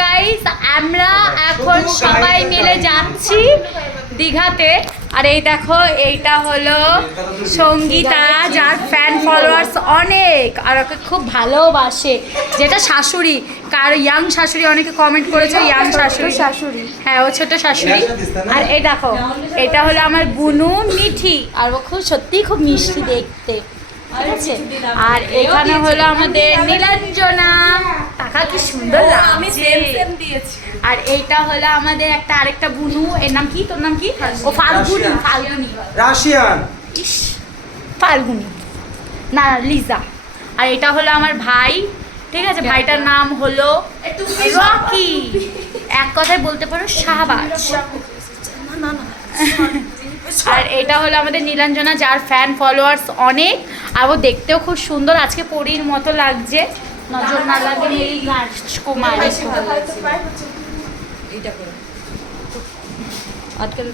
Guys আমরা এখন সবাই মিলে যাচ্ছি দীঘাতে। আর এই দেখো এইটা হলো সঙ্গীতা, যার ফ্যান ফলোয়ার্স অনেক আর ওকে খুব ভালোবাসে, যেটা শাশুড়ি, কার ইয়াং শাশুড়ি, অনেকে কমেন্ট করেছে ইয়াং শাশুড়ি, হ্যাঁ ও ছোট শাশুড়ি। আর এই দেখো এটা হলো আমার বুনু মিঠি, আর ও খুব সত্যিই খুব মিষ্টি দেখতে, ঠিক আছে। আর এখানে হলো আমাদের নীলাঞ্জনা, টাকা কি সুন্দর লাগছে। আর এইটা হলো আমাদের আরেকটা বুনু, এর নাম কি, তোর নাম কি? ও ফাল্গুনি রাশিয়ান, ইস ফাল্গুনি না লিজা। আর এটা হলো আমার ভাই, ঠিক আছে, ভাইটার নাম হলো রকি, এক কথায় বলতে পারো শাহবাজ। আর এটা হলো আমাদের নীলাঞ্জনা, যার ফ্যান ফলোয়ার্স অনেক, আর ও দেখতেও খুব সুন্দর, আজকে পরীর মতো লাগছে, নজর না লাগে মেরি রাজকুমারী।